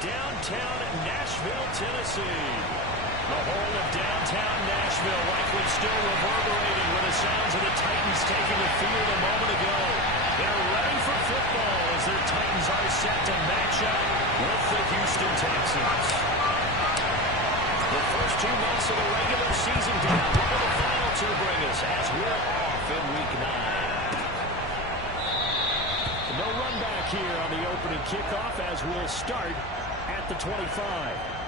downtown Nashville, Tennessee. The whole of downtown Nashville likely still reverberating with the sounds of the Titans taking the field a moment ago. They're ready for football as their Titans are set to match up with the Houston Texans. The first 2 months of the regular season down. What will the final 2 bring us as we're off in Week 9? No run back here on the opening kickoff as we'll start at the 25.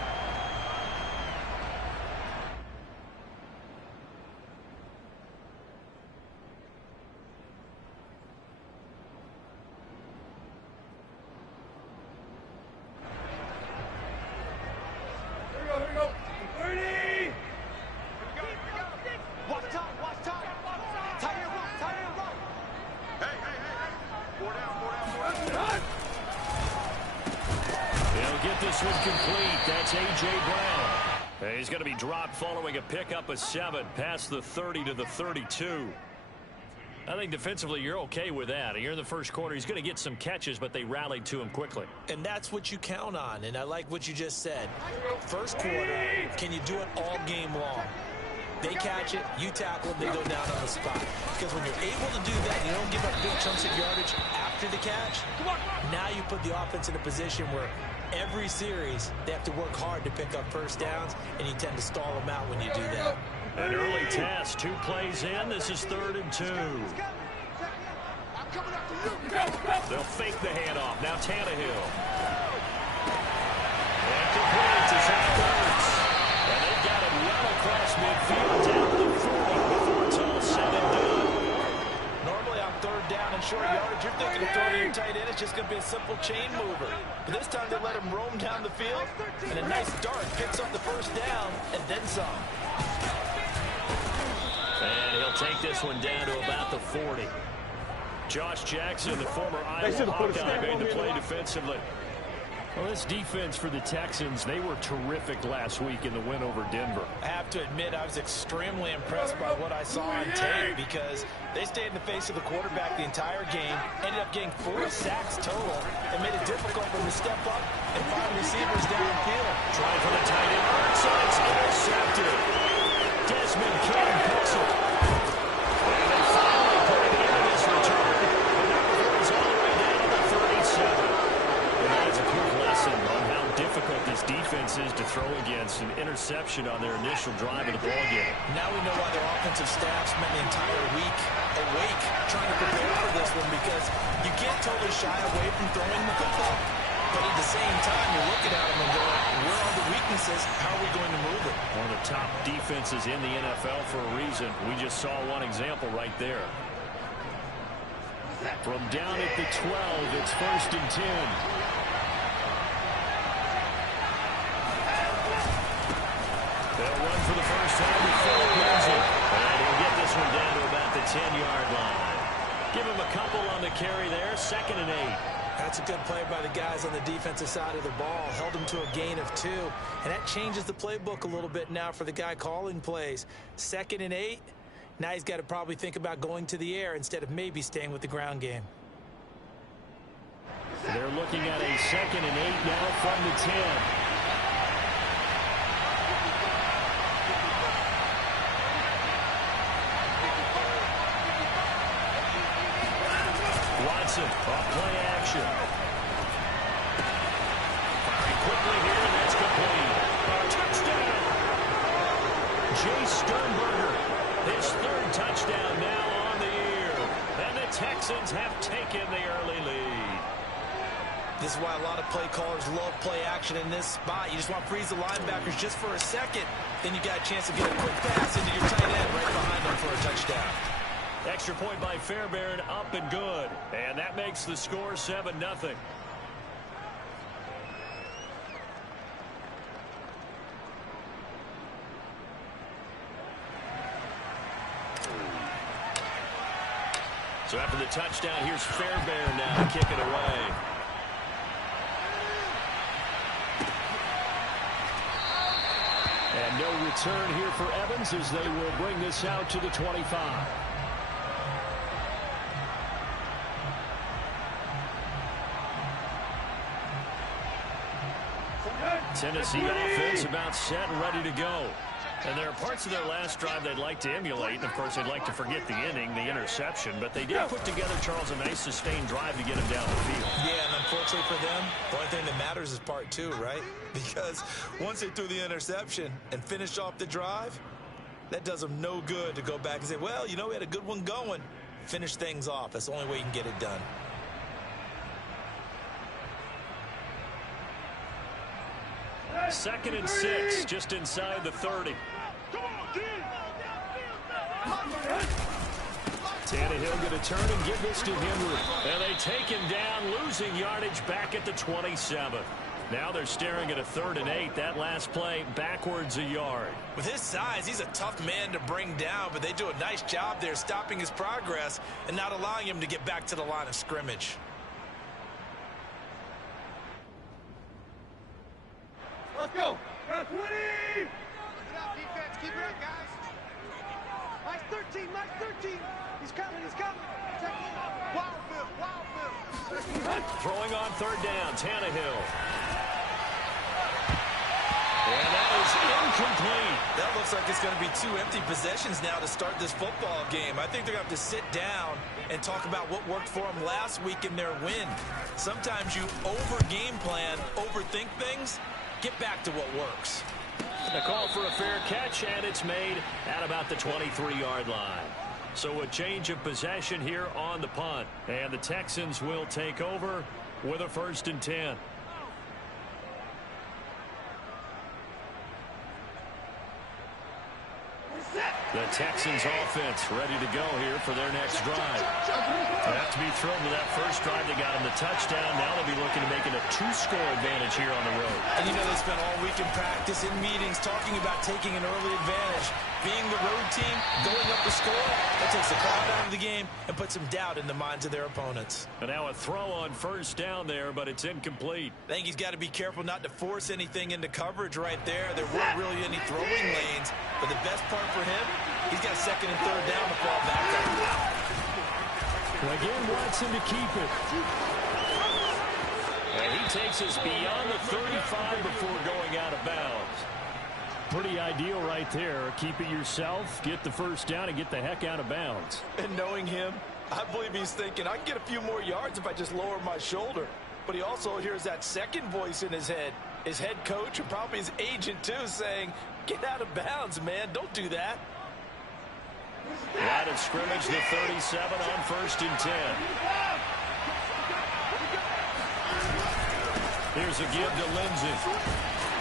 He's going to be dropped following a pickup of 7 past the 30 to the 32. I think defensively you're okay with that. Here in the first quarter, he's going to get some catches, but they rallied to him quickly. And that's what you count on, and I like what you just said. First quarter, can you do it all game long? They catch it, you tackle it, they go down on the spot. Because when you're able to do that, you don't give up big chunks of yardage after the catch. Now you put the offense in a position where every series, they have to work hard to pick up first downs, and you tend to stall them out when you do that. An early test, 2 plays in. This is 3rd and 2. They'll fake the handoff. Now Tannehill. And complete to Zach Ertz. And they've got it well across midfield down to the 40 before it's all said and done. Normally on 3rd down and short yardage, you're thinking of throwing your tight end. It's just going to be a simple chain mover. But this time they let him roam down the field, and a nice dart picks up the first down and then some. And he'll take this one down to about the 40. Josh Jackson, the former Iowa Hawkeye, made the play defensively. Well, this defense for the Texans, they were terrific last week in the win over Denver. I have to admit, I was extremely impressed by what I saw on tape because they stayed in the face of the quarterback the entire game, ended up getting 4 sacks total, and made it difficult for him to step up and find receivers downfield. Trying for the tight end. So it's intercepted. Desmond King picks it. And they finally put it into this return. The number goes all the way down to the 37. And that's a quick lesson on how difficult this defense is to throw against. An interception on their initial drive of the ballgame. Now we know why their offensive staff spent the entire week awake trying to prepare for this one, because you can't totally shy away from throwing the football, but at the same time you're looking at them and going, where are the weaknesses? How are we going to move it? One of the top defenses in the NFL for a reason. We just saw one example right there. From down at the 12, it's 1st and 10. They'll run for the first time with Philip Lindsay. And he'll get this one down to about the 10-yard line. Give him a couple on the carry there. 2nd and 8. That's a good play by the guys on the defensive side of the ball. Held him to a gain of 2. And that changes the playbook a little bit now for the guy calling plays. 2nd and 8. Now he's got to probably think about going to the air instead of maybe staying with the ground game. They're looking at a 2nd and 8 now from the 10. Watson off play action. Firing quickly here, and that's complete. Touchdown! Jay Sternberger, his 3rd touchdown now on the year. And the Texans have taken the early lead. This is why a lot of play callers love play action in this spot. You just want to freeze the linebackers just for a second. Then you got a chance to get a quick pass into your tight end right behind them for a touchdown. Extra point by Fairbairn, up and good. And that makes the score 7-0. So after the touchdown, here's Fairbairn now to kick it away. And no return here for Evans as they will bring this out to the 25. Tennessee offense about set and ready to go. And there are parts of their last drive they'd like to emulate. And, of course, they'd like to forget the inning, the interception. But they did put together, Charles, a nice sustained drive to get him down the field. Yeah, and unfortunately for them, the only thing that matters is part two, right? Because once they threw the interception and finished off the drive, that does them no good to go back and say, well, you know, we had a good one going. Finish things off. That's the only way you can get it done. Second and 6, just inside the 30. Tannehill going to turn and give this to Henry. And they take him down, losing yardage back at the 27. Now they're staring at a 3rd and 8. That last play backwards a yard. With his size, he's a tough man to bring down, but they do a nice job there stopping his progress and not allowing him to get back to the line of scrimmage. Let's go. 20. Keep it up, defense. Keep it up, guys. Nice 13. Nice 13. He's coming. He's coming. Wild Bill. Throwing on 3rd down, Tannehill. And that is incomplete. That looks like it's going to be 2 empty possessions now to start this football game. I think they're going to have to sit down and talk about what worked for them last week in their win. Sometimes you over-game plan, overthink things. Get back to what works. A call for a fair catch, and it's made at about the 23-yard line. So a change of possession here on the punt. And the Texans will take over with a 1st and 10. The Texans offense ready to go here for their next drive. They have to be thrilled with that first drive. They got them the touchdown. Now they'll be looking to make it a 2-score advantage here on the road. And you know they spent all week in practice, in meetings, talking about taking an early advantage. Being the road team, going up the score, that takes the crowd out of the game and puts some doubt in the minds of their opponents. And now a throw on 1st down there, but it's incomplete. I think he's got to be careful not to force anything into coverage right there. There weren't really any throwing lanes, but the best part for him, he's got 2nd and 3rd down to fall back on. Again, Watson to keep it. And he takes us beyond the 35 before going out of bounds. Pretty ideal right there. Keep it yourself, get the 1st down, and get the heck out of bounds. And knowing him, I believe he's thinking, I can get a few more yards if I just lower my shoulder. But he also hears that second voice in his head, his head coach and probably his agent too, saying, get out of bounds, man. Don't do that. Line of scrimmage, the 37 on 1st and 10. Here's a give to Lindsey.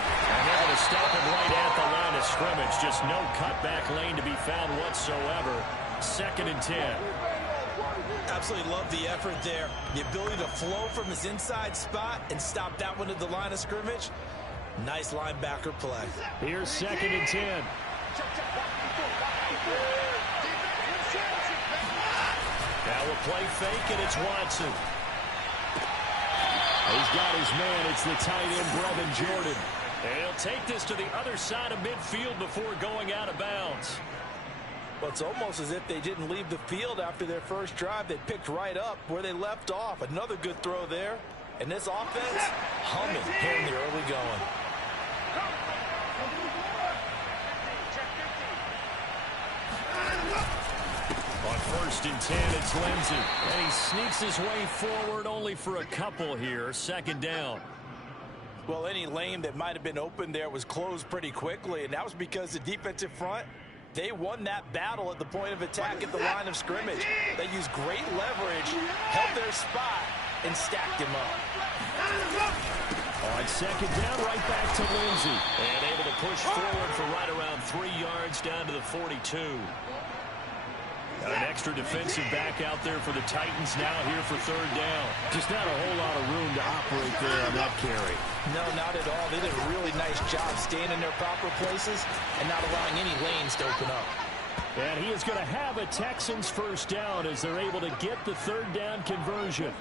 And they're going to stop him right at the line of scrimmage. Just no cutback lane to be found whatsoever. 2nd and 10. Absolutely love the effort there. The ability to flow from his inside spot and stop that one at the line of scrimmage. Nice linebacker play. Here's 2nd and 10. Now a play fake, and it's Watson. He's got his man. It's the tight end, Brevin Jordan. And he'll take this to the other side of midfield before going out of bounds. Well, it's almost as if they didn't leave the field after their first drive. They picked right up where they left off. Another good throw there. And this offense, humming here in the early going. On 1st and 10, it's Lindsey. And he sneaks his way forward only for a couple here. 2nd down. Well, any lane that might have been open there was closed pretty quickly, and that was because the defensive front, they won that battle at the point of attack at the line of scrimmage. They used great leverage, held their spot, and stacked him up. On 2nd down, right back to Lindsey. And able to push forward for right around 3 yards down to the 42. Got an extra defensive back out there for the Titans now here for 3rd down. Just not a whole lot of room to operate there on that carry. No, not at all. They did a really nice job staying in their proper places and not allowing any lanes to open up. And he is going to have a Texans 1st down as they're able to get the 3rd down conversion.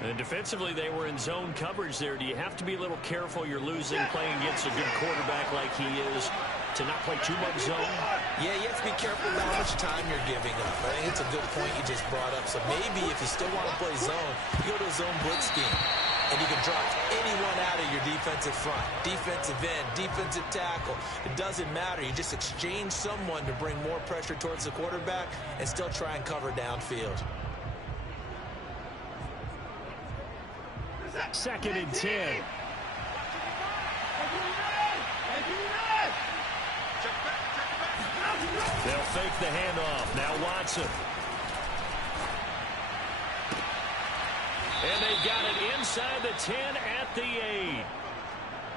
And defensively, they were in zone coverage there. Do you have to be a little careful? You're losing playing against a good quarterback like he is to not play too much zone? Yeah, you have to be careful how much time you're giving up. I think it's a good point you just brought up. So maybe if you still want to play zone, you go to a zone blitz scheme. and you can drop anyone out of your defensive front, defensive end, defensive tackle. It doesn't matter. You just exchange someone to bring more pressure towards the quarterback and still try and cover downfield. 2nd and 10. They'll fake the handoff. Now Watson. And they got it inside the 10 at the 8.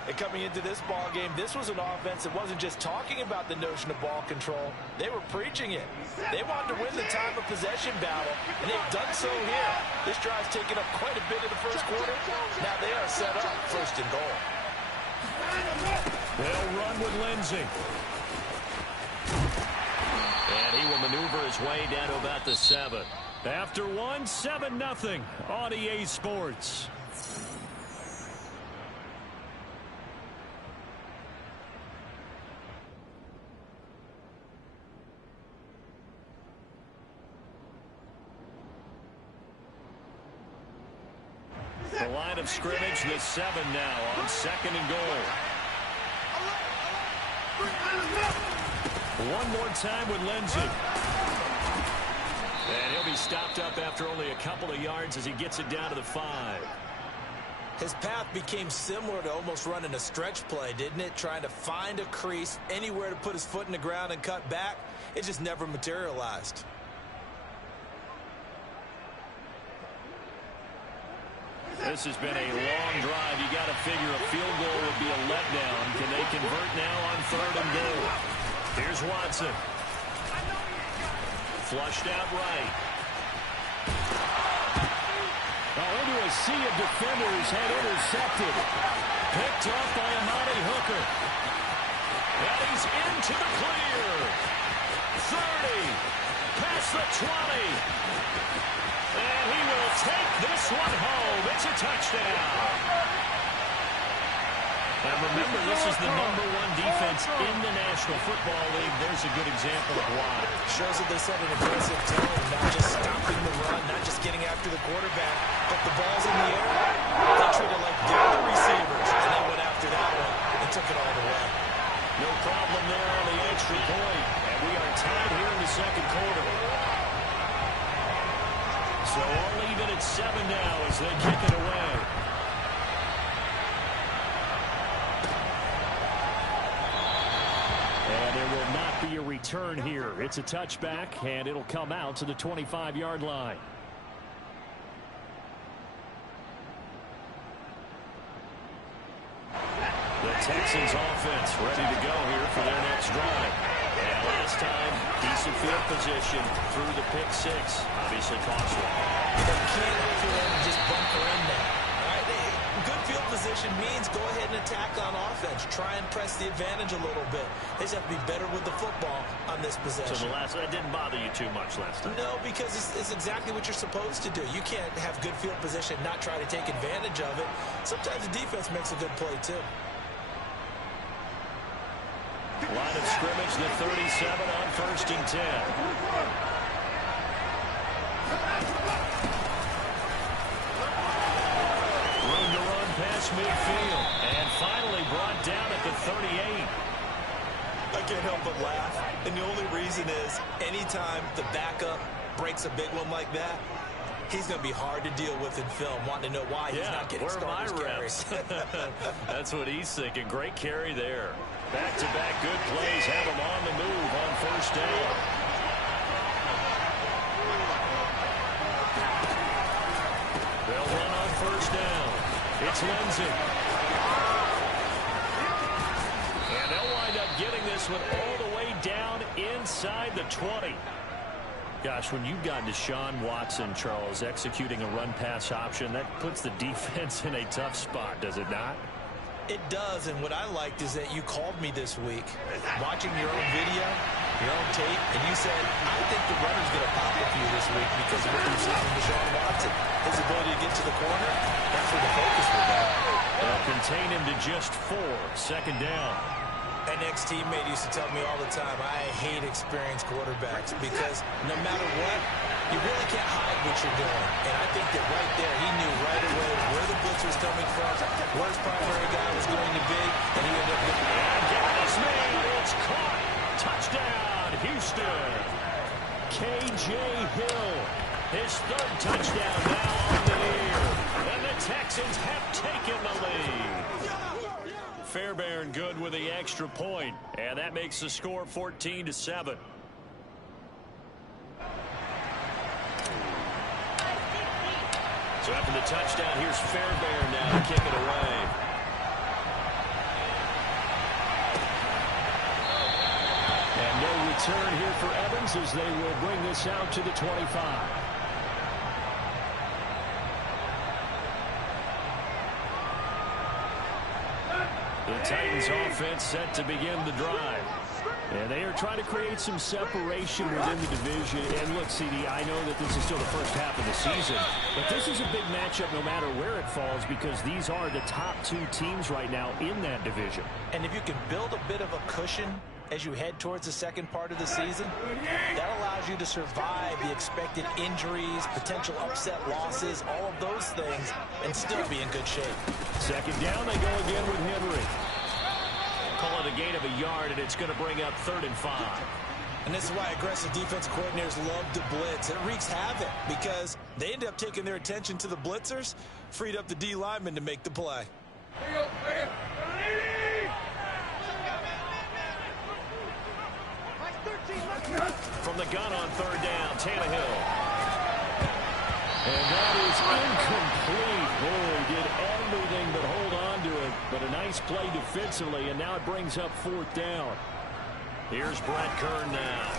And coming into this ball game, this was an offense that wasn't just talking about the notion of ball control. They were preaching it. They wanted to win the time of possession battle, and they've done so here. This drive's taken up quite a bit in the first quarter. Now they are set up 1st and goal. They'll run with Lindsey. And he will maneuver his way down to about the 7. After 1, 7-0 on EA Sports. The line of scrimmage, the 7 now on 2nd and goal. One more time with Lindsey. And he'll be stopped up after only a couple of yards as he gets it down to the 5. His path became similar to almost running a stretch play, didn't it? Trying to find a crease, anywhere to put his foot in the ground and cut back. It just never materialized. This has been a long drive. You got to figure a field goal would be a letdown. Can they convert now on 3rd and goal? Here's Watson. Flushed out right. Into a sea of defenders had intercepted. Picked off by Amani Hooker. And he's into the clear. 30. Past the 20. And he will take this one home. It's a touchdown. Now remember, this is the #1 defense in the National Football League. There's a good example of why. Shows that they set an aggressive tone, not just stopping the run, not just getting after the quarterback, but the ball's in the air. They treat it like they're the receivers, and they went after that one and took it all the way. No problem there on the extra point, and we are tied here in the 2nd quarter. So all even at 7 now as they kick it away. And there will not be a return here. It's a touchback, and it'll come out to the 25-yard line. The Texans offense ready to go here for their next drive. And last time, decent field position through the pick 6. Obviously costly. They can't afford to just bunker in there. Good field position means go ahead and attack on offense. Try and press the advantage a little bit. They just have to be better with the football on this possession. So that didn't bother you too much last time? No, because it's exactly what you're supposed to do. You can't have good field position, not try to take advantage of it. Sometimes the defense makes a good play, too. Line of scrimmage, the 37 on 1st and 10. Room to run past midfield. And finally brought down at the 38. I can't help but laugh. And the only reason is anytime the backup breaks a big one like that, he's going to be hard to deal with in film, wanting to know why he's not getting starters carries. That's what he's thinking. Great carry there. Back-to-back good plays have him on the move on 1st down. They'll run on 1st down. It's Lindsey. And they'll wind up getting this one all the way down inside the 20. Gosh, when you've got Deshaun Watson, Charles, executing a run-pass option, that puts the defense in a tough spot, does it not? It does, and what I liked is that you called me this week, watching your own video, your own tape, and you said, I think the runner's going to pop a few this week because of what you've seen from Deshaun Watson. His ability to get to the corner, that's where the focus will go. They'll contain him to just 4, 2nd down. An ex-teammate used to tell me all the time, I hate experienced quarterbacks because no matter what, you really can't hide what you're doing. And I think that right there, he knew right away where the blitz was coming from, where his primary guy was going to be, and he ended up getting it. And got his man. It's caught. Touchdown, Houston. K.J. Hill, his third touchdown now on the year. And the Texans have taken the lead. Fairbairn good with the extra point, and that makes the score 14-7. So after the touchdown, here's Fairbairn now to kick it away. And no return here for Evans as they will bring this out to the 25. The Titans offense set to begin the drive. And they are trying to create some separation within the division. And look, CD, I know that this is still the first half of the season, but this is a big matchup no matter where it falls because these are the top two teams right now in that division. And if you can build a bit of a cushion as you head towards the second part of the season, that allows you to survive the expected injuries, potential upset losses, all of those things, and still be in good shape. Second down, they go again with Henry. Call it a gain of a yard, and it's going to bring up 3rd and 5. And this is why aggressive defense coordinators love to blitz. It wreaks havoc because they end up taking their attention to the blitzers, freed up the D lineman to make the play. From the gun on 3rd down, Tannehill. And that is incomplete. Boy, did everything but hold on to it. But a nice play defensively, and now it brings up 4th down. Here's Brett Kern now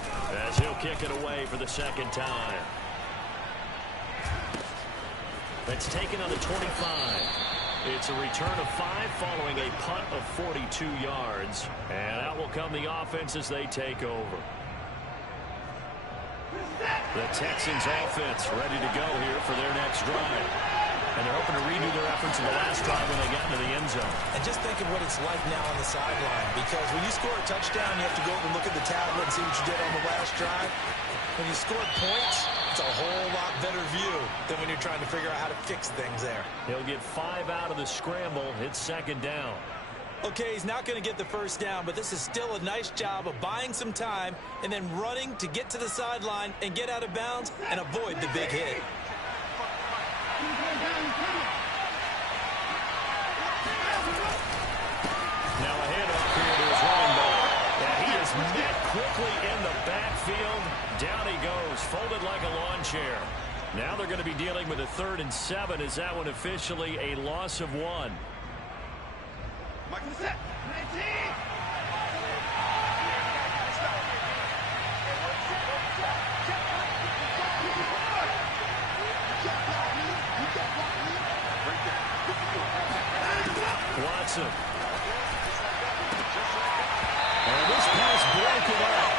as he'll kick it away for the second time. That's taken on the 25. It's a return of 5 following a punt of 42 yards. And out will come the offense as they take over. The Texans offense ready to go here for their next drive. And they're hoping to redo their efforts in the last drive when they got into the end zone. And just think of what it's like now on the sideline, because when you score a touchdown, you have to go over and look at the tablet and see what you did on the last drive. When you score points, it's a whole lot better view than when you're trying to figure out how to fix things there. He'll get 5 out of the scramble. It's 2nd down. Okay, he's not going to get the first down, but this is still a nice job of buying some time and then running to get to the sideline and get out of bounds and avoid the big hit. Now a handoff here to his running back. And he is met quickly in the backfield. Down he goes, folded like a lawn chair. Now they're going to be dealing with a 3rd and 7. Is that one officially a loss of 1? Watson. And this pass broken up.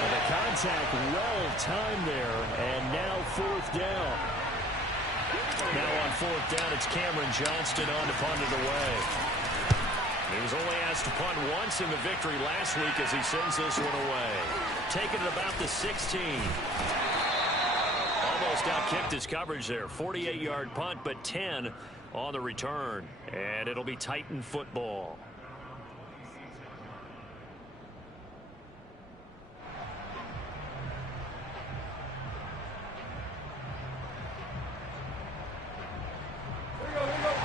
And the contact well timed there. And now 4th down. Now on 4th down, it's Cameron Johnston on to punt it away. He was only asked to punt once in the victory last week as he sends this one away. Taking it about the 16. Almost out-kicked his coverage there. 48-yard punt, but 10 on the return. And it'll be Titan football.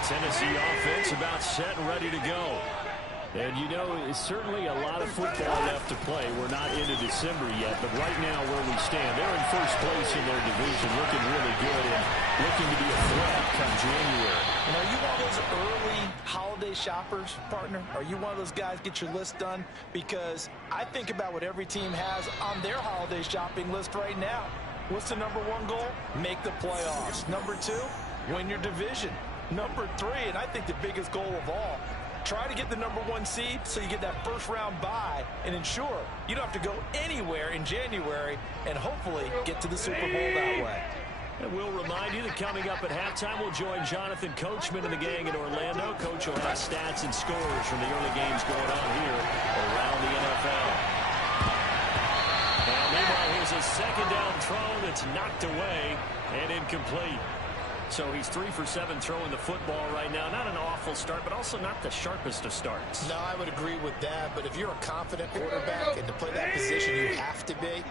Tennessee offense about set and ready to go. And, you know, it's certainly a lot of football left to play. We're not into December yet, but right now where we stand, they're in first place in their division, looking really good and looking to be a threat come January. And are you one of those early holiday shoppers, partner? Are you one of those guys get your list done? Because I think about what every team has on their holiday shopping list right now. What's the number 1 goal? Make the playoffs. Number 2, win your division. Number 3, and I think the biggest goal of all, try to get the number 1 seed so you get that first-round bye and ensure you don't have to go anywhere in January and hopefully get to the Super Bowl that way. And we'll remind you that coming up at halftime, we'll join Jonathan Coachman and the gang in Orlando. Coach will have stats and scores from the early games going on here around the NFL. Now, meanwhile, here's a second down throw that's knocked away and incomplete. So he's 3 for 7 throwing the football right now. Not an awful start, but also not the sharpest of starts. No, I would agree with that. But if you're a confident quarterback and to play that position you have to be,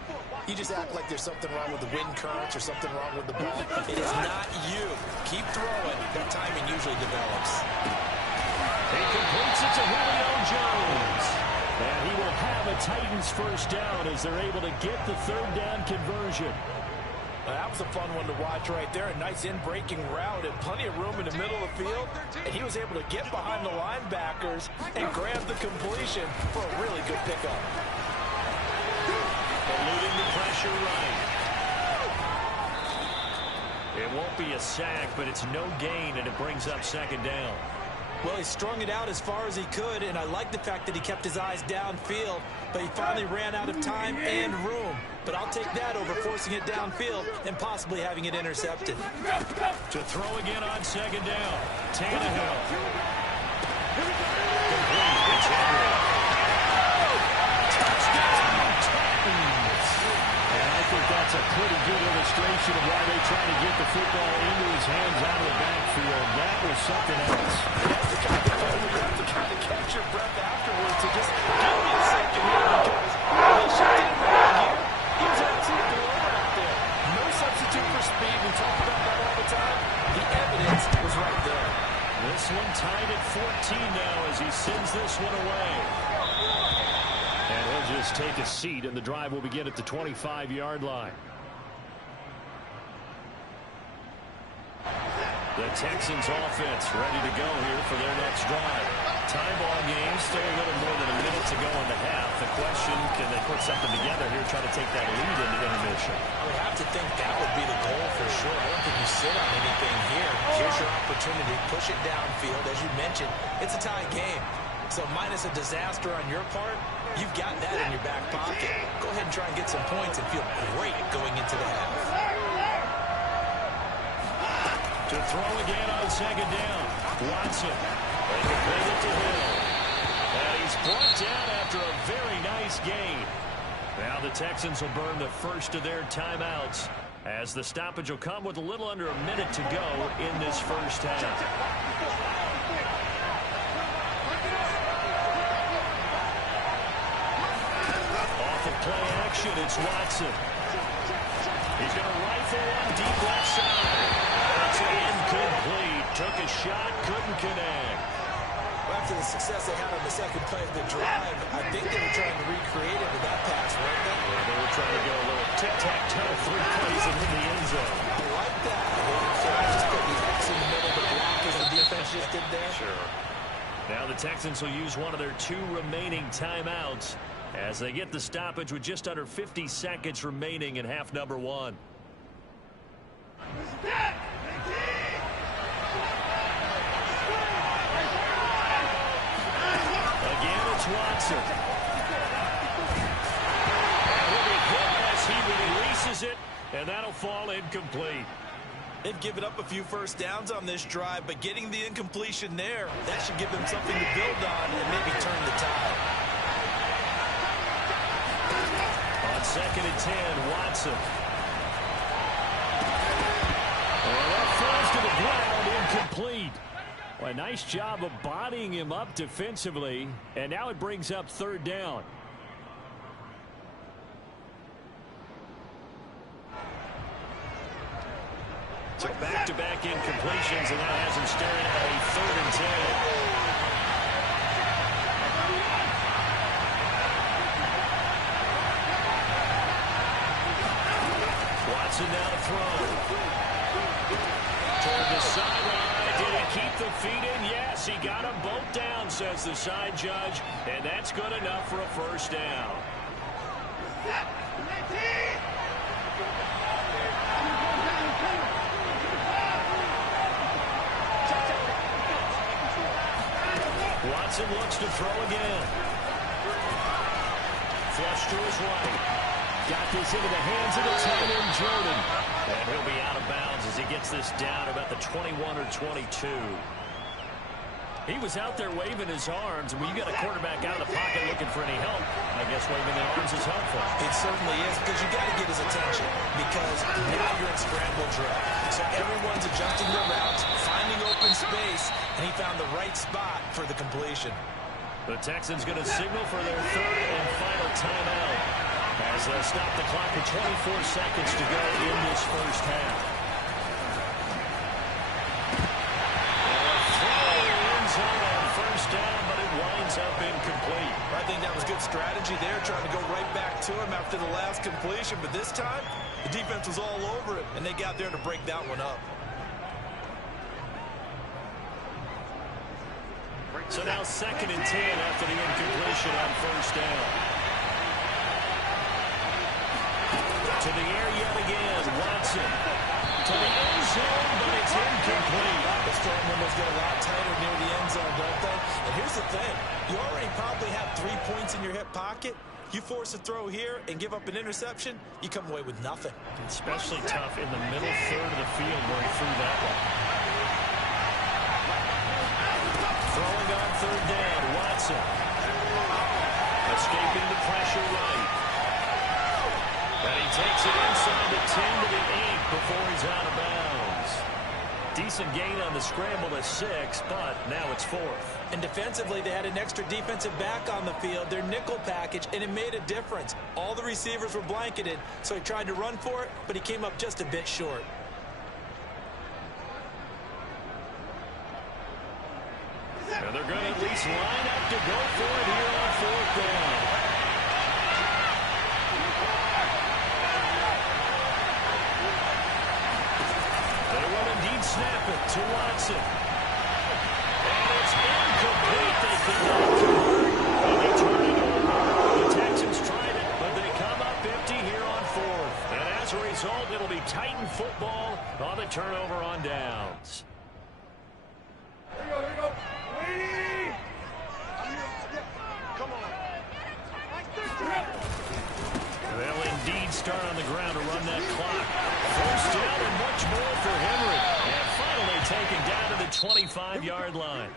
you just act like there's something wrong with the wind currents or something wrong with the ball. It is not you. Keep throwing. That timing usually develops. He completes it to Julio Jones. And he will have a Titans first down as they're able to get the third down conversion. That was a fun one to watch right there. A nice in-breaking route and plenty of room in the middle of the field. And he was able to get behind the linebackers and grab the completion for a really good pickup. Eluding the pressure right. It won't be a sack, but it's no gain, and it brings up second down. Well, he strung it out as far as he could, and I like the fact that he kept his eyes downfield, but he finally ran out of time and room. But I'll take that over forcing it downfield and possibly having it intercepted. To throw again on second down. Tannehill. Complete. It's Henry. Touchdown, Titans. And I think that's a pretty good illustration of why they try to get the football into his hands out of the backfield. That was something else. That's the kind of play where you have to kind of catch your breath afterwards to just give me a second here because they shut him right here. He was absolutely over out there. No substitute for speed. We talk about that all the time. The evidence was right there. This one tied at 14 now as he sends this one away. And he'll just take a seat, and the drive will begin at the 25-yard line. The Texans offense ready to go here for their next drive. Tie ball game, still a little more than a minute to go in the half. The question, can they put something together here, try to take that lead into intermission? I would have to think that would be the goal for sure. I don't think you sit on anything here. Here's your opportunity. Push it downfield. As you mentioned, it's a tie game. So minus a disaster on your part, you've got that in your back pocket. Go ahead and try and get some points and feel great going into the half. To throw again on second down. Watson. They complete it to Hill. And he's brought down after a very nice gain. Now the Texans will burn the first of their timeouts as the stoppage will come with a little under a minute to go in this first half. Off of play action, it's Watson. He's going to rifle one deep left side. That's incomplete. Took a shot, couldn't connect. Well, after the success they had on the second play of the drive, I think they were trying to recreate it with that pass, weren't they? Yeah, they were trying to go a little tic-tac-toe, 3 plays and in the end zone. I like that. So I just put the X in the middle of the block as the defense just did there. Sure. Now the Texans will use one of their 2 remaining timeouts as they get the stoppage with just under 50 seconds remaining in half number 1. Again, it's Watson. And will be hit as he releases it, and that'll fall incomplete. They've given up a few first downs on this drive, but getting the incompletion there, that should give them something to build on and maybe turn the tide. On second and 10, Watson. And that falls to the ground, incomplete. Well, a nice job of bodying him up defensively, and now it brings up third down. So back-to-back incompletions, and that has him staring at a third and 10. Watson now to throw. Toward the sideline. Did he keep the feet in? Yes, he got them both down, says the side judge, and that's good enough for a first down. Watson looks to throw again. Flush to his right. Got this into the hands of the tight end, Jordan. And he'll be out of bounds as he gets this down about the 21 or 22. He was out there waving his arms, and when you got a quarterback out of the pocket looking for any help, I guess waving the arms is helpful. It certainly is, because you got to get his attention, because now you're in scramble drill. So everyone's adjusting their routes, finding open space, and he found the right spot for the completion. The Texans going to signal for their third and final timeout as they'll stop the clock with 24 seconds to go in this first half. Down, but it winds up incomplete. I think that was good strategy there, trying to go right back to him after the last completion. But this time, the defense was all over it, and they got there to break that one up. So now 2nd and 10 after the incompletion on first down. To the air yet again, Watson. To the end zone, but it's incomplete. The strong windows get a lot tighter near the end zone, don't they? And here's the thing. You already probably have 3 points in your hip pocket. You force a throw here and give up an interception, you come away with nothing. Especially tough in the middle third of the field where he threw that one. Throwing on 3rd down, Watson. Escaping the pressure right. And he takes it inside the 10 to the 8 before he's out of bounds. Decent gain on the scramble to 6, but now it's 4th. And defensively, they had an extra defensive back on the field, their nickel package, and it made a difference. All the receivers were blanketed, so he tried to run for it, but he came up just a bit short. And they're going to at least line up to go for it here on 4th down. They will indeed snap it to Watson. And it's incomplete. They cannot convert. And they turn it over. The Texans tried it, but they come up empty here on 4th. And as a result, it'll be Titan football on the turnover on downs. Here we go. Wait! Come on. They'll indeed start on the ground to run that clock. First down and much more for Henry. And finally taken down to the 25-yard line.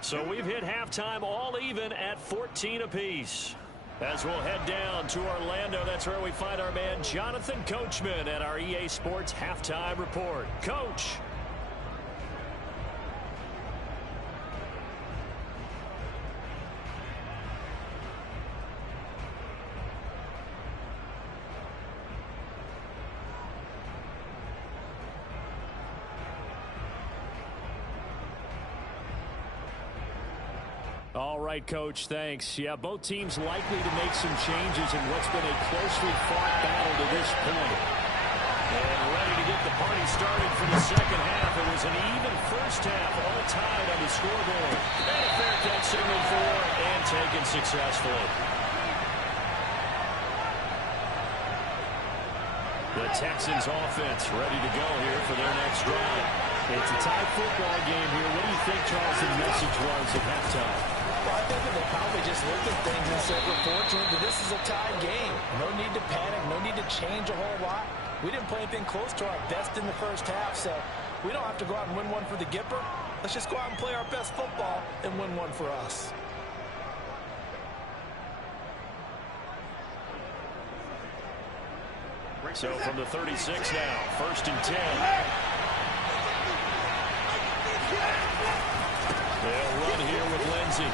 So we've hit halftime all even at 14 apiece. As we'll head down to Orlando, that's where we find our man Jonathan Coachman at our EA Sports Halftime Report. Coach. All right, Coach, thanks. Yeah, both teams likely to make some changes in what's been a closely fought battle to this point. And ready to get the party started for the second half. It was an even first half, all tied on the scoreboard. And a fair catch signaled for and taken successfully. The Texans offense ready to go here for their next drive. It's a tied football game here. What do you think, Charles, the message was at halftime? Well, I think they probably just looked at things and said, we're fortunate that this is a tied game. No need to panic, no need to change a whole lot. We didn't play anything close to our best in the first half, so we don't have to go out and win one for the Gipper. Let's just go out and play our best football and win one for us. So from the 36 now, 1st and 10. They'll run here with Lindsey.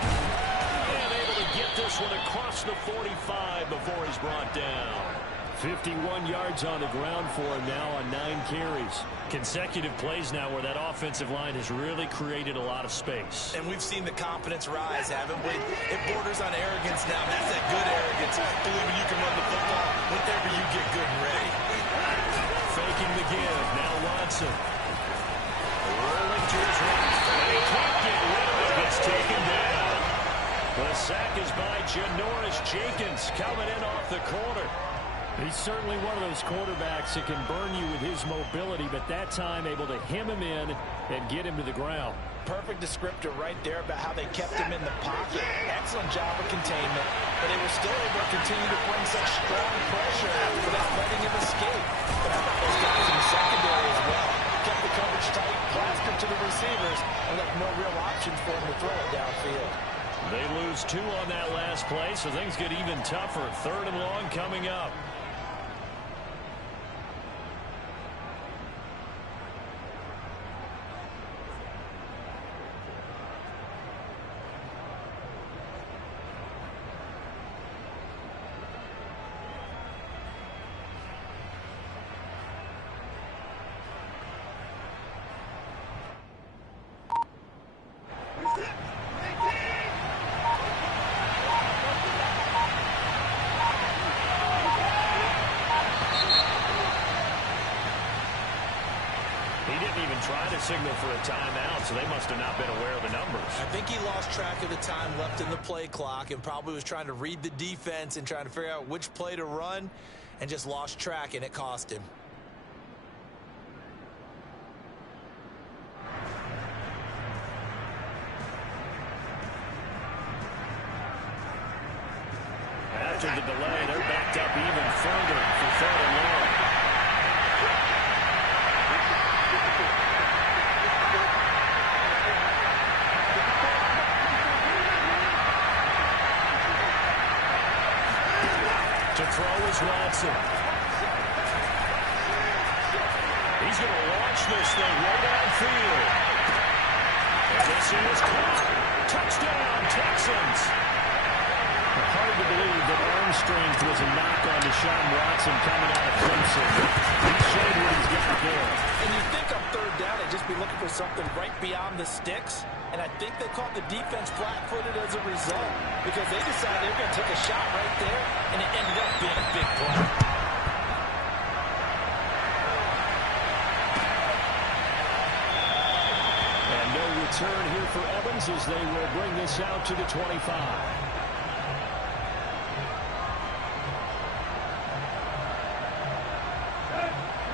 And able to get this one across the 45 before he's brought down. 51 yards on the ground for him now on 9 carries. Consecutive plays now where that offensive line has really created a lot of space. And we've seen the confidence rise, haven't we? It borders on arrogance now. That's that good arrogance, believing you can run the football whenever you get good and ready. Faking the give. Now Watson. Rolling to his right. And he can't get rid of it. Gets taken down. The sack is by Janoris Jenkins coming in off the corner. He's certainly one of those quarterbacks that can burn you with his mobility, but that time able to hem him in and get him to the ground. Perfect descriptor right there about how they kept him in the pocket. Excellent job of containment, but they were still able to continue to bring such strong pressure without letting him escape. But how about those guys in the secondary as well? Kept the coverage tight, plastered to the receivers, and left no real options for him to throw it downfield. They lose 2 on that last play, so things get even tougher. 3rd and long coming up. Try to signal for a timeout, so they must have not been aware of the numbers. I think he lost track of the time left in the play clock and probably was trying to read the defense and trying to figure out which play to run and just lost track, and it cost him. After the delay, they're backed up even further for 3rd and long. To throw is Watson. He's going to launch this thing way downfield. And this is caught. Touchdown, Texans. Hard to believe that arm strength was a knock on Deshaun Watson coming out of Clemson. He showed what he's got there. And you think on 3rd down they'd just be looking for something right beyond the sticks. And I think they caught the defense flat-footed as a result because they decided they were going to take a shot right there, and it ended up being a big play. And no return here for Evans as they will bring this out to the 25.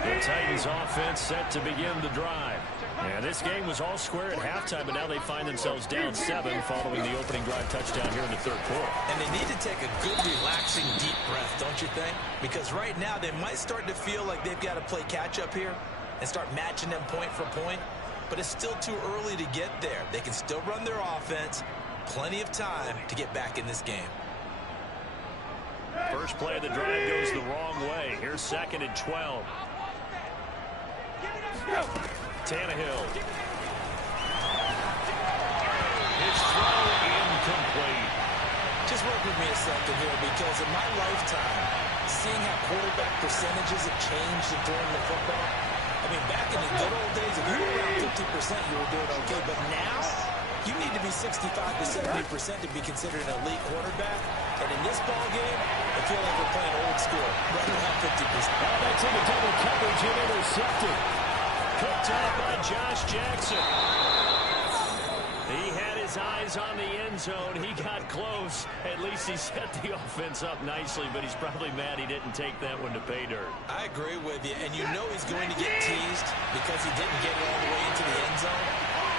The Titans offense set to begin the drive. And this game was all square at halftime, but now they find themselves down 7 following the opening drive touchdown here in the 3rd quarter. And they need to take a good, relaxing, deep breath, don't you think? Because right now they might start to feel like they've got to play catch-up here and start matching them point for point. But it's still too early to get there. They can still run their offense. Plenty of time to get back in this game. First play of the drive goes the wrong way. Here's 2nd and 12. Tannehill. His throw incomplete. Just work with me a second here because in my lifetime, seeing how quarterback percentages have changed in throwing the football, I mean, back in the good old days, if you were around 50%, you were doing okay. But now, you need to be 65 to 70% to be considered an elite quarterback. And in this ball game, I feel like we're playing old school, right around 50%. That's in the double coverage and intercepted. Picked up by Josh Jackson. He had his eyes on the end zone. He got close. At least he set the offense up nicely, but he's probably mad he didn't take that one to pay dirt. I agree with you, and you know he's going to get teased because he didn't get it all the way into the end zone.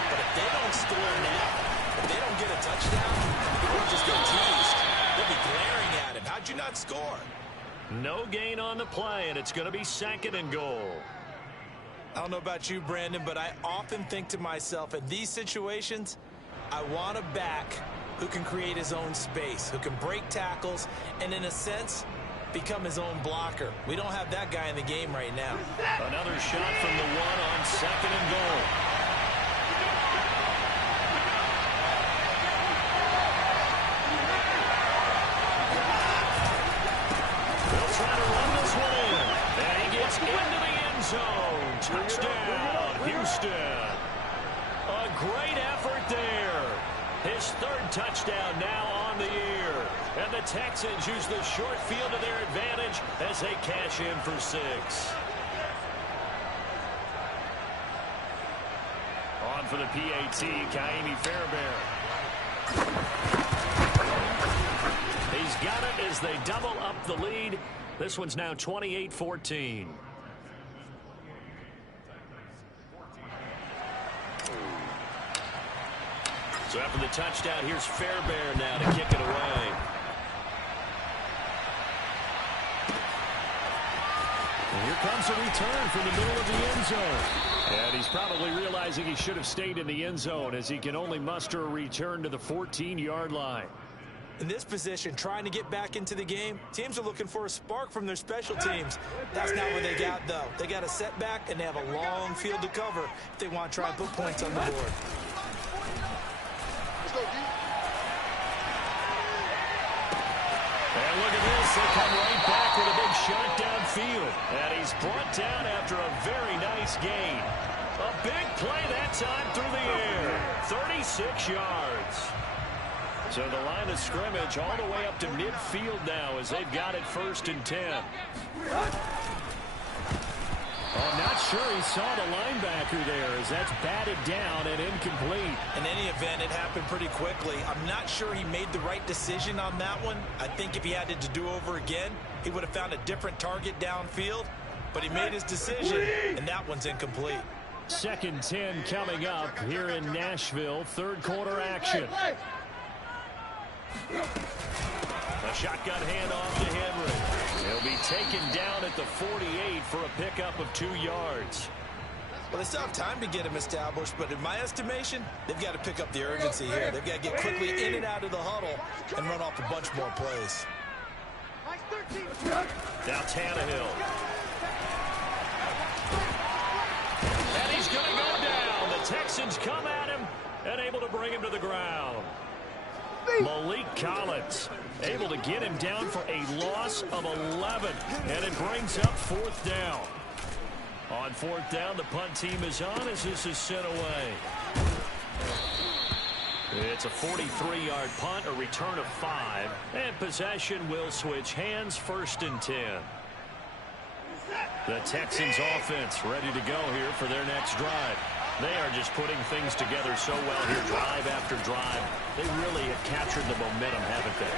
But if they don't score now, if they don't get a touchdown, they won't just get teased. They'll be glaring at him. How'd you not score? No gain on the play, and it's going to be 2nd and goal. I don't know about you, Brandon, but I often think to myself, in these situations, I want a back who can create his own space, who can break tackles, and in a sense, become his own blocker. We don't have that guy in the game right now. Another shot from the 1 on 2nd and goal. They'll try to run this one in. And he gets into the end zone. Touchdown, Houston. A great effort there. His 3rd touchdown now on the year. And the Texans use the short field to their advantage as they cash in for 6. On for the PAT, Kaimi Fairbairn. He's got it as they double up the lead. This one's now 28-14. So after the touchdown, here's Fairbairn now to kick it away. And here comes a return from the middle of the end zone. And he's probably realizing he should have stayed in the end zone as he can only muster a return to the 14-yard line. In this position, trying to get back into the game, teams are looking for a spark from their special teams. That's not what they got, though. They got a setback, and they have a long field to cover if they want to try and put points on the board. And look at this. They come right back with a big shot downfield. And he's brought down after a very nice gain. A big play that time through the air. 36 yards. So the line of scrimmage all the way up to midfield now as they've got it 1st and 10. Oh, I'm not sure he saw the linebacker there as that's batted down and incomplete. In any event, it happened pretty quickly. I'm not sure he made the right decision on that one. I think if he had it to do over again, he would have found a different target downfield. But he made his decision, and that one's incomplete. 2nd and 10 coming up here in Nashville. 3rd quarter action. A shotgun handoff to Henry. He'll be taken down at the 48 for a pickup of 2 yards. Well, they still have time to get him established, but in my estimation, they've got to pick up the urgency here. They've got to get quickly in and out of the huddle and run off a bunch more plays. Now Tannehill. And he's going to go down. The Texans come at him and able to bring him to the ground. Malik Collins able to get him down for a loss of 11. And it brings up 4th down. On 4th down, the punt team is on as this is sent away. It's a 43-yard punt, a return of 5. And possession will switch hands, 1st and 10. The Texans offense ready to go here for their next drive. They are just putting things together so well here, drive after drive. They really have captured the momentum, haven't they?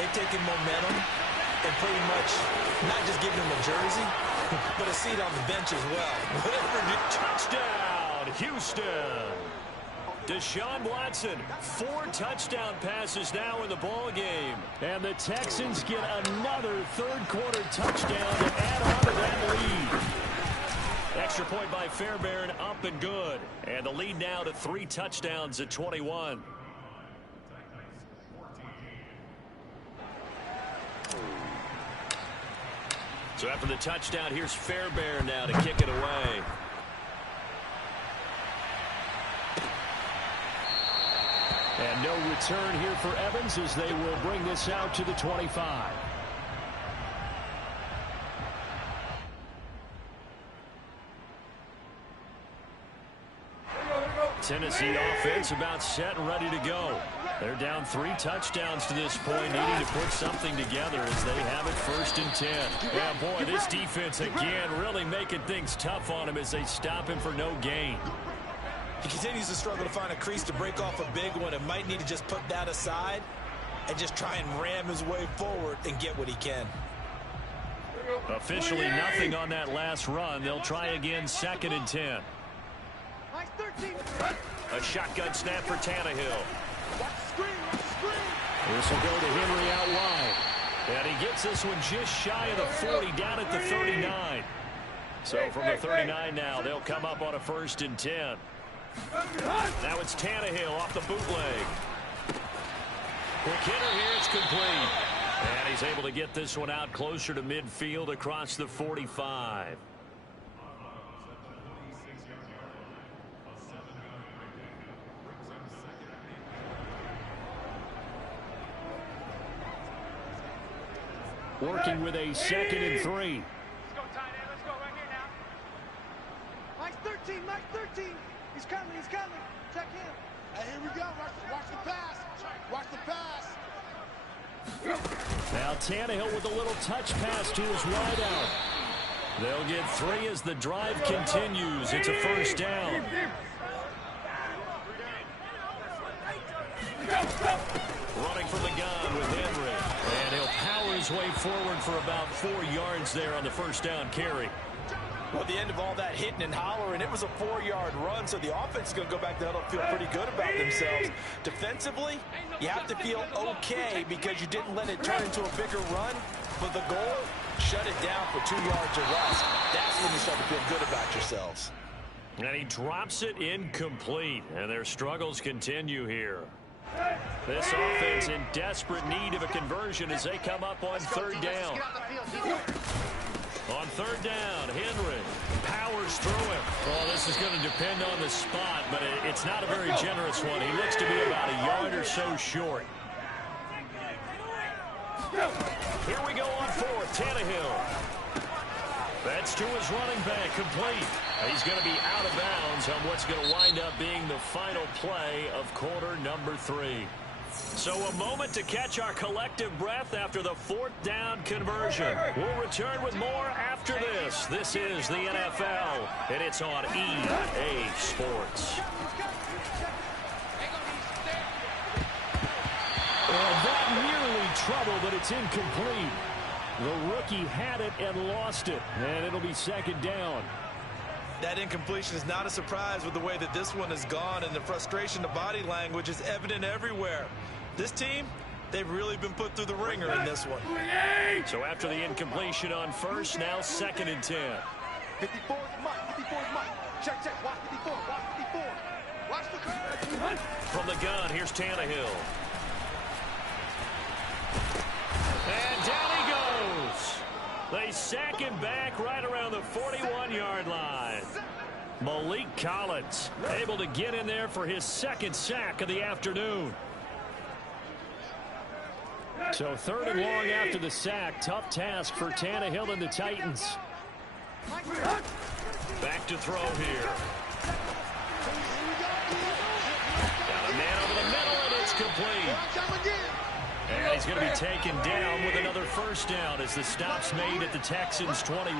They've taken momentum and pretty much not just given them a jersey, but a seat on the bench as well. Touchdown, Houston. Deshaun Watson, 4 touchdown passes now in the ball game. And the Texans get another 3rd quarter touchdown to add on to that lead. Extra point by Fairbairn, up and good. And the lead now to 3 touchdowns at 21. So after the touchdown, here's Fairbairn now to kick it away. And no return here for Evans as they will bring this out to the 25. Tennessee offense about set and ready to go. They're down 3 touchdowns to this point, needing to put something together as they have it 1st and 10. Yeah, boy, this defense again really making things tough on him as they stop him for no gain. He continues to struggle to find a crease to break off a big one and might need to just put that aside and just try and ram his way forward and get what he can. Officially nothing on that last run. They'll try again 2nd and 10. A shotgun snap for Tannehill. This will go to Henry out wide. And he gets this one just shy of the 40, down at the 39. So from the 39 now, they'll come up on a 1st and 10. Now it's Tannehill off the bootleg. Quick hitter here, it's complete. And he's able to get this one out closer to midfield across the 45. Working with a 2nd and 3. Let's go, tight end. Let's go right here now. Mike 13, Mike 13. He's coming, he's coming. Check him. Hey, here we go. Watch the pass. Watch the pass. Now Tannehill with a little touch pass to his wideout. They'll get 3 as the drive continues. It's a 1st down. Running from the gun with Henry. And he'll power his way forward for about 4 yards there on the 1st down carry. Well, at the end of all that hitting and hollering, it was a 4-yard run, so the offense is going to go back to huddle and feel pretty good about themselves. Defensively, you have to feel okay because you didn't let it turn into a bigger run, but the goal, shut it down for 2 yards or less. That's when you start to feel good about yourselves. And he drops it incomplete, and their struggles continue here. This offense in desperate need of a conversion as they come up on third down. On third down, Henry powers through him. Well, this is going to depend on the spot, but it's not a very generous one. He looks to be about a yard or so short. Here we go on fourth, Tannehill. That's to his running back, complete. He's going to be out of bounds on what's going to wind up being the final play of quarter number 3. So a moment to catch our collective breath after the 4th down conversion. We'll return with more after this. This is the NFL, and it's on EA Sports. Well, that nearly trouble, but it's incomplete. The rookie had it and lost it, and it'll be 2nd down. That incompletion is not a surprise with the way that this one has gone, and the frustration, the body language is evident everywhere. This team, they've really been put through the ringer in this one. So after the incompletion on first, now 2nd and 10. 54 is Mike. 54 is Mike. Check. Watch 54. Watch 54. Watch the curve. From the gun, here's Tannehill. And down he goes. They sack him back right around the 41-yard line. Malik Collins able to get in there for his 2nd sack of the afternoon. So 3rd and long after the sack. Tough task for Tannehill and the Titans. Back to throw here. Got a man over the middle, and it's complete. And he's going to be taken down with another 1st down as the stop's made at the Texans' 21.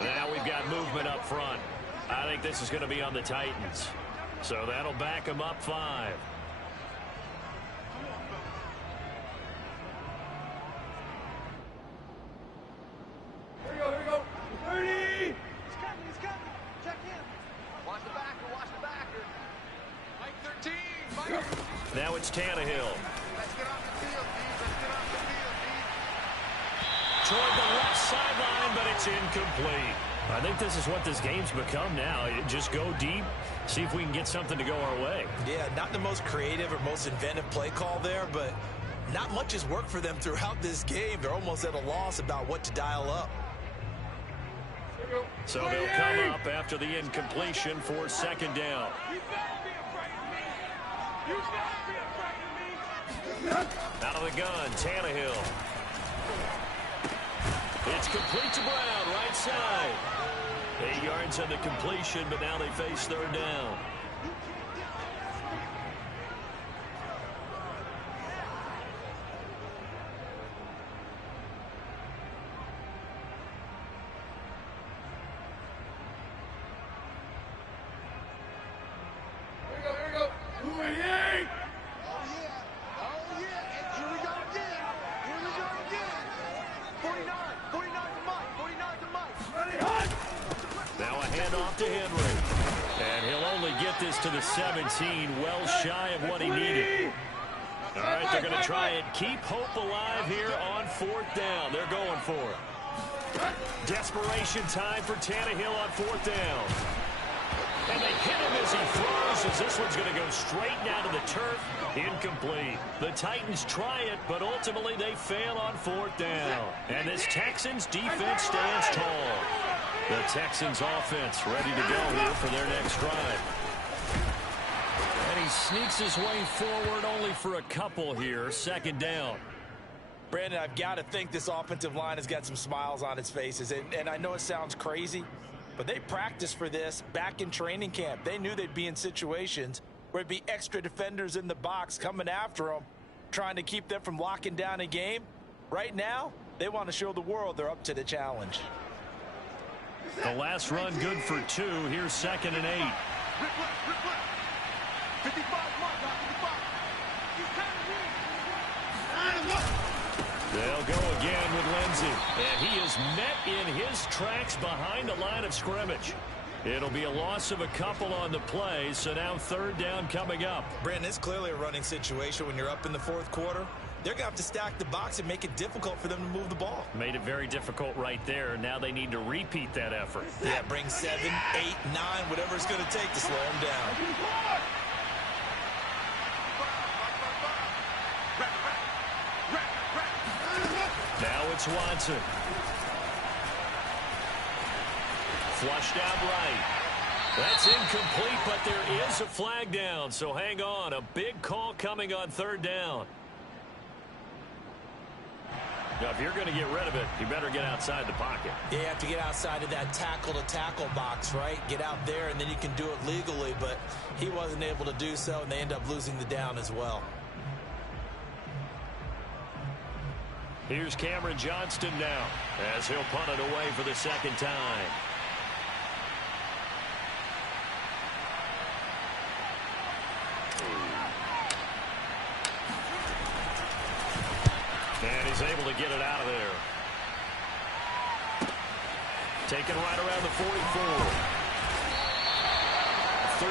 Now we've got movement up front. I think this is going to be on the Titans. So that'll back them up 5. Here we go. 30. He's coming. Check him. Watch the backer. Mike 13. Mike. Now it's Tannehill. Let's get off the field, D. Toward the left sideline, but it's incomplete. I think this is what this game's become now. Just go deep, see if we can get something to go our way. Yeah, not the most creative or most inventive play call there, but not much has worked for them throughout this game. They're almost at a loss about what to dial up. So they'll come up after the incompletion for 2nd down. Out of the gun, Tannehill. It's complete to Brown, right side. 8 yards on the completion, but now they face 3rd down. Here we go. Oh, yeah. And here we go again. 49 to Mike. Now a handoff to Henry. And he'll only get this to the 17, well shy of what he needed. All right, they're going to try and keep hope alive here on 4th down. They're going for it. Desperation time for Tannehill on 4th down. And they hit him as he throws, as this one's going to go straight down to the turf. Incomplete. The Titans try it, but ultimately they fail on 4th down. And this Texans defense stands tall. The Texans offense ready to go here for their next drive. And he sneaks his way forward only for a couple here. 2nd down. Brandon, I've got to think this offensive line has got some smiles on its faces. And I know it sounds crazy, but they practiced for this back in training camp. They knew they'd be in situations where it'd be extra defenders in the box coming after them, trying to keep them from locking down a game. Right now, they want to show the world they're up to the challenge. The last run good for 2. Here's 2nd and 8. 55 Mike. 55. He's coming in. They'll go again with Lindsey. And he is met in his tracks behind the line of scrimmage. It'll be a loss of a couple on the play, so now third down coming up. Brandon, it's clearly a running situation when you're up in the fourth quarter. They're going to have to stack the box and make it difficult for them to move the ball. Made it very difficult right there. Now they need to repeat that effort. Yeah, bring 7, 8, 9, whatever it's going to take to slow them down. Now it's Watson. Flushed out right. That's incomplete, but there is a flag down, so hang on. A big call coming on third down. Now, if you're going to get rid of it, you better get outside the pocket. Yeah, you have to get outside of that tackle-to-tackle box, right? Get out there, and then you can do it legally, but he wasn't able to do so, and they end up losing the down as well. Here's Cameron Johnston now, as he'll punt it away for the second time. And he's able to get it out of there. Taken right around the 44.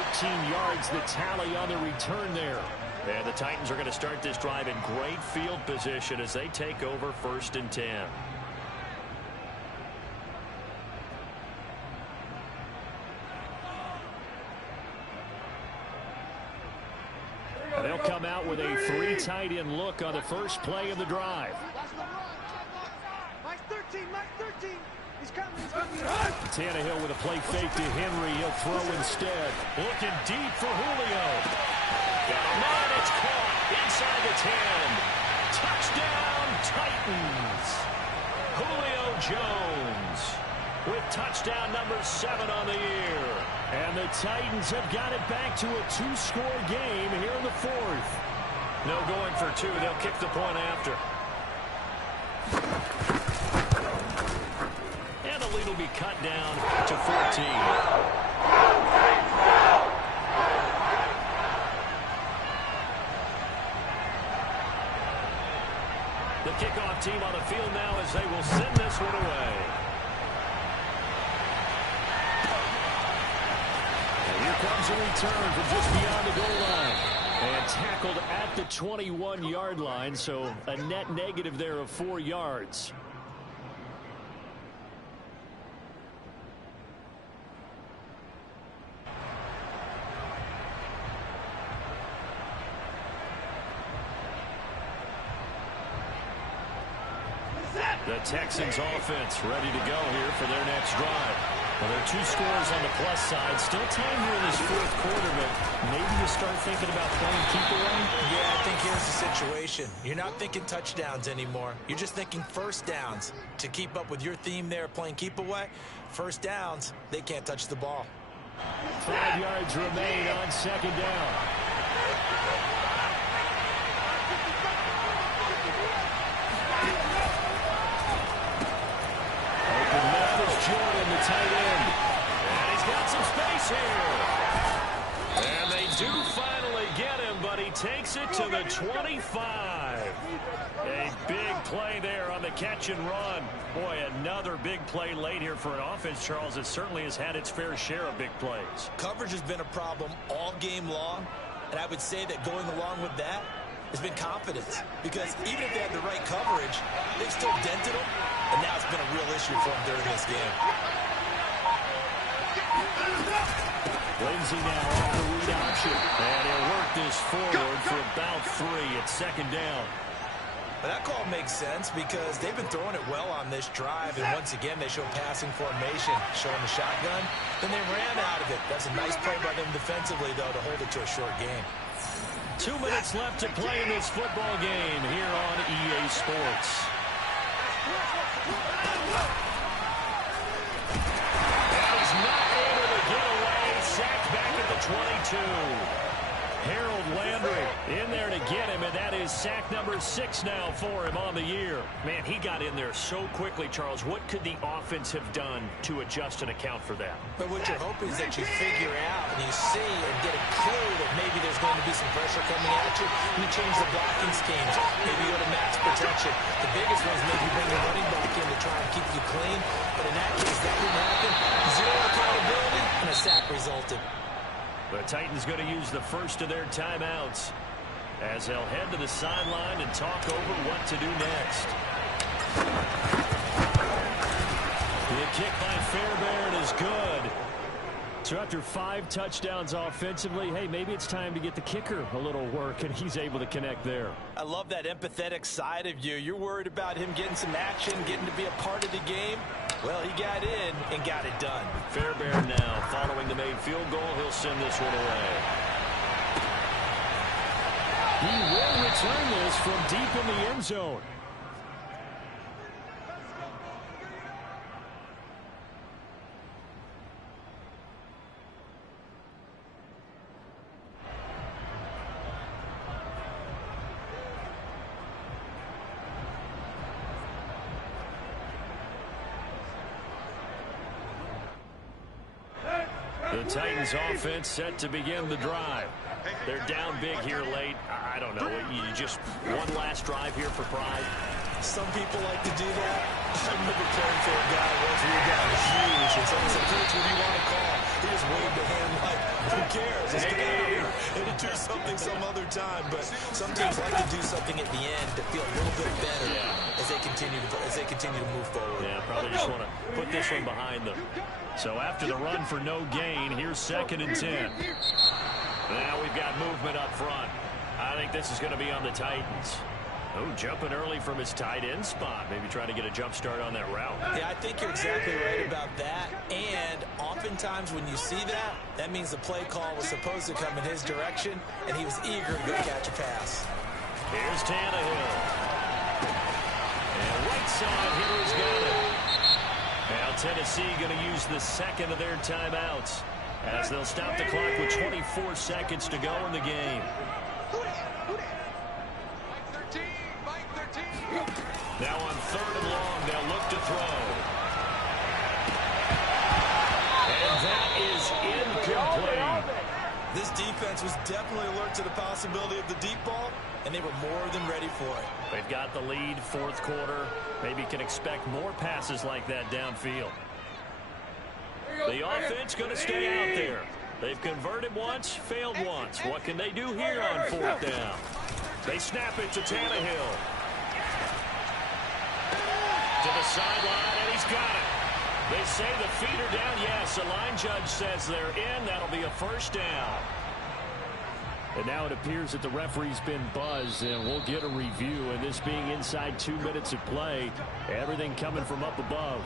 13 yards the tally on the return there. And the Titans are going to start this drive in great field position as they take over 1st and 10. They'll come out with a 3 tight end look on the first play of the drive. Mike 13, Mike 13. He's coming, he's coming. Tannehill with a play fake to Henry. He'll throw instead. Looking deep for Julio. Got a man, it's caught inside the 10. Touchdown, Titans. Julio Jones with touchdown number 7 on the year. And the Titans have got it back to a 2-score game here in the 4th. No going for 2. They'll kick the point after. And the lead will be cut down to 14. The kickoff team on the field now as they will send this one away. And here comes a return from just beyond the goal line. And tackled at the 21-yard line, so a net negative there of 4 yards. The Texans offense ready to go here for their next drive. Well, there are 2 scores on the plus side. Still time here in this 4th quarter, but maybe you start thinking about playing keep away? Yeah, I think here's the situation. You're not thinking touchdowns anymore. You're just thinking first downs. To keep up with your theme there, playing keep away, first downs, they can't touch the ball. 5 yards remain on second down. Jordan, the tight end. And he's got some space here. And they do finally get him, but he takes it to the 25. A big play there on the catch and run. Boy, another big play late here for an offense, Charles, that certainly has had its fair share of big plays. Coverage has been a problem all game long, and I would say that going along with that has been confidence. Because even if they had the right coverage, they've still dented them. And now it's been a real issue for him during this game. Lindsey now off the read option. And he'll work this forward for about 3 at second down. But that call makes sense because they've been throwing it well on this drive. And once again, they show passing formation, showing the shotgun. Then they ran out of it. That's a nice play by them defensively, though, to hold it to a short game. 2 minutes left to play in this football game here on EA Sports. And he's not able to get away. Sacked back at the 22. Harold Landry in there to get him, and that is sack number 6 now for him on the year. Man, he got in there so quickly, Charles. What could the offense have done to adjust and account for that? But what you're hoping is that you figure out and you see and get a clue that maybe there's going to be some pressure coming at you, and you change the blocking schemes. Maybe go to max protection. The biggest one is maybe bring the running back in to try and keep you clean. But in that case, that didn't happen. Zero accountability, and a sack resulted. The Titans going to use the first of their timeouts as they'll head to the sideline and talk over what to do next. The kick by Fairbairn is good. So after 5 touchdowns offensively, hey, maybe it's time to get the kicker a little work, and he's able to connect there. I love that empathetic side of you. You're worried about him getting some action, getting to be a part of the game. Well, he got in and got it done. Fairbairn now following the made field goal. He'll send this one away. He will return this from deep in the end zone. The Titans offense set to begin the drive. They're down big here late. I don't know. You just one last drive here for pride. Some people like to do that. I remember caring for a guy once we were down huge, and someone said, "Coach, what do you want to call?" He just waved a hand like, "Who cares? Let's get out of here and do something some other time." But some teams like to do something at the end to feel a little bit better as they continue to move forward. Yeah, probably just want to put this one behind them. So after the run for no gain, here's 2nd and 10. Now we've got movement up front. I think this is going to be on the Titans. Oh, jumping early from his tight end spot. Maybe trying to get a jump start on that route. Yeah, I think you're exactly right about that. And oftentimes when you see that, that means the play call was supposed to come in his direction, and he was eager to go catch a pass. Here's Tannehill. And right side, Hitler's got it. Now Tennessee going to use the 2nd of their timeouts as they'll stop the clock with 24 seconds to go in the game. Now on 3rd and long, they'll look to throw. And that is incomplete. This defense was definitely alert to the possibility of the deep ball, and they were more than ready for it. They've got the lead, 4th quarter. Maybe can expect more passes like that downfield. The offense going to stay out there. They've converted once, failed once. What can they do here on 4th down? They snap it to Tannehill. To the sideline, and he's got it. They say the feet are down. Yes, the line judge says they're in. That'll be a 1st down. And now it appears that the referee's been buzzed, and we'll get a review. And this being inside 2 minutes of play, everything coming from up above.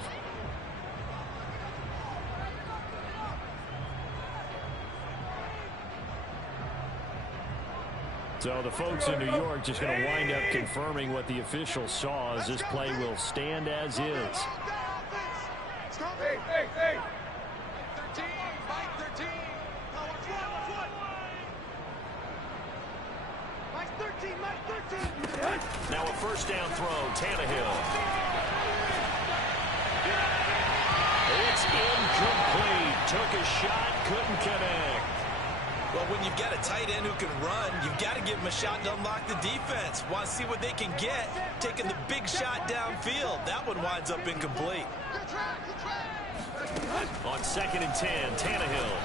So the folks in New York just going to wind up confirming what the official saw, as this play will stand as is. Hey. 13, Mike 13. Mike 13, Mike 13. Now a 1st down throw, Tannehill. It's incomplete. Took a shot, couldn't connect. Well, when you've got a tight end who can run, you've got to give him a shot to unlock the defense. Want to see what they can get, taking the big shot downfield. That one winds up incomplete. On 2nd and 10, Tannehill.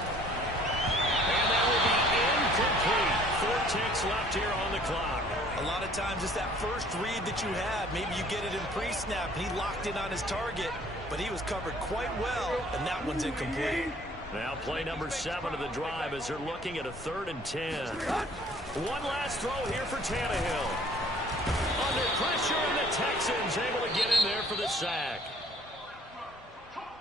And that will be incomplete. 4 ticks left here on the clock. A lot of times it's that first read that you have. Maybe you get it in pre-snap, and he locked in on his target, but he was covered quite well, and that one's incomplete. Now play number 7 of the drive as they're looking at a 3rd and 10. One last throw here for Tannehill. Under pressure, and the Texans able to get in there for the sack.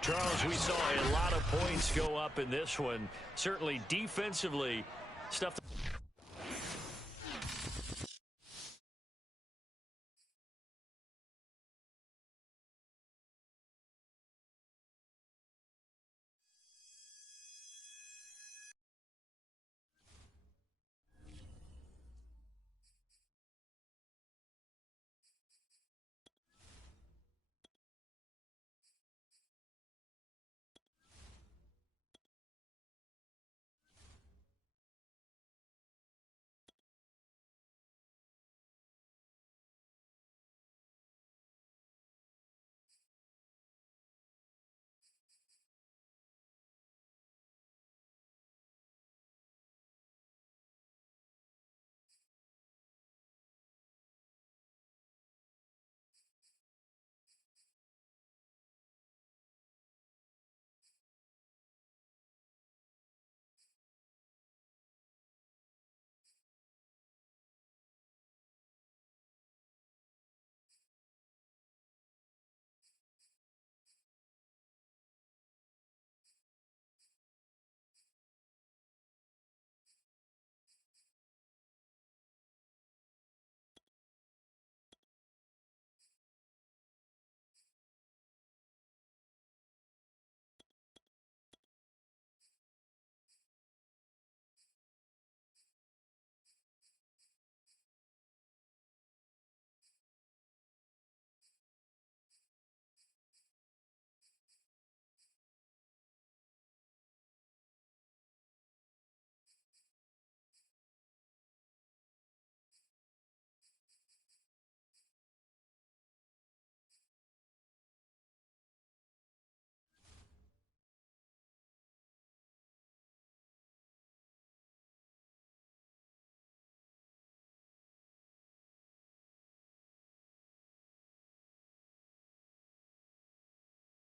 Charles, we saw a lot of points go up in this one. Certainly defensively, stuff.